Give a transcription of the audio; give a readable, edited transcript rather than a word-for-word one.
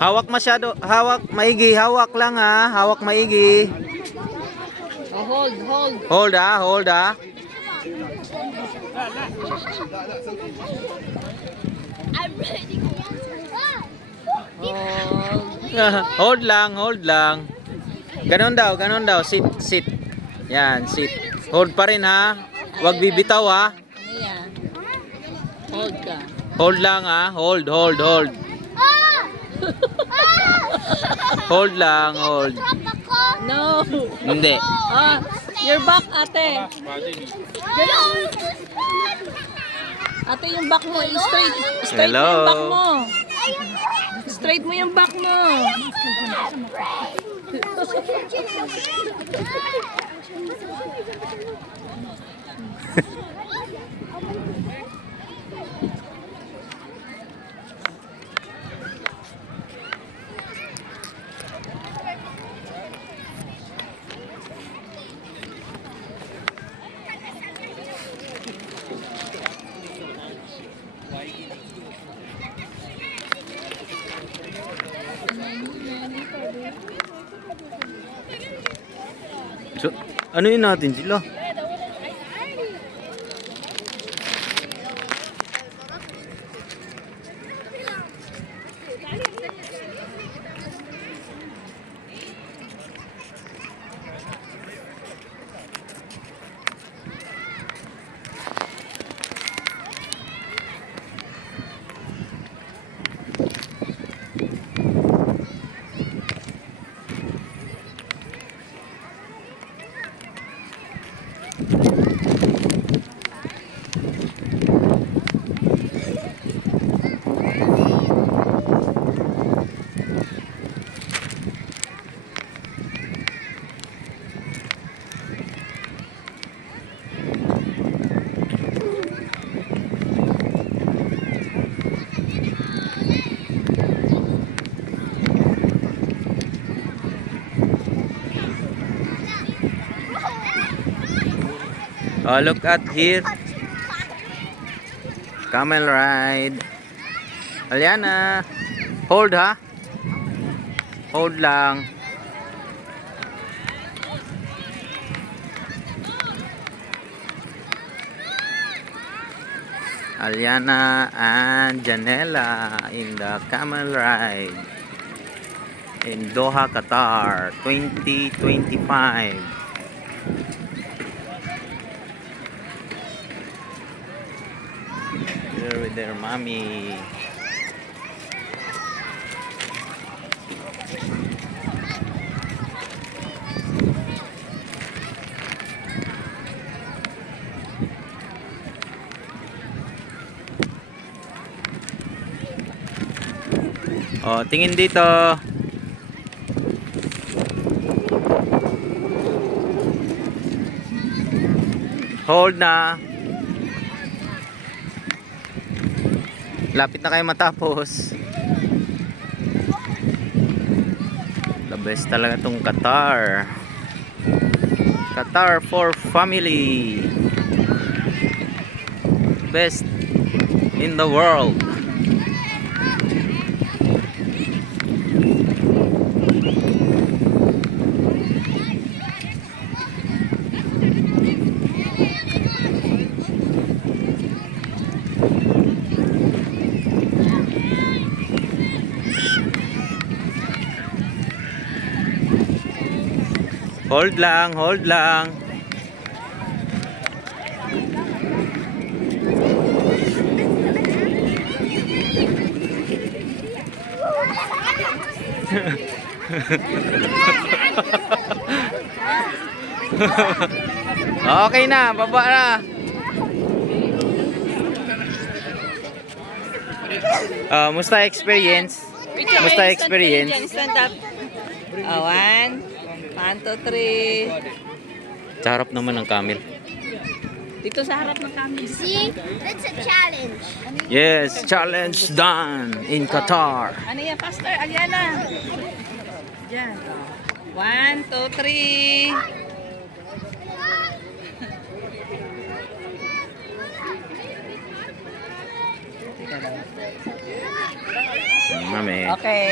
Hawak masyado, hawak maigi, hawak lang ha, hawak maigi. Oh, hold, hold. Hold ah, hold ah. I'm ready. Hold lang, hold lang. Ganon daw, sit, sit. Yan, sit. Hold pa rin ha. Huwag bibitaw ha. Ano yan? Hold ka. Hold lang ha, hold, hold, hold. Hold lang, hold. No. Hindi. Ah, your back, ate. Ate, yung back mo, straight. Straight mo yung back mo. Straight mo yung back mo. So, ano yun natin sila? Oh, look at here. Camel ride. Aliana. Hold ha. Hold lang. Aliana and Janela in the camel ride in Doha, Qatar 2025. Here with their mommy. Oh, tingin dito. Hold na. Lapit na kayo matapos. The best talaga tong Qatar. Qatar for family. Best in the world. Hold lang, hold lang. Okay na, baba na. Musta experience? Musta experience? Stand up. Oh, 1, 2, 3. Sa harap naman ng camel. Dito sa harap ng kami. See, that's a challenge. Yes, challenge done in Qatar. Ano yan, faster, Aliana? Diyan. 1, 2, 3. Mami. Okay.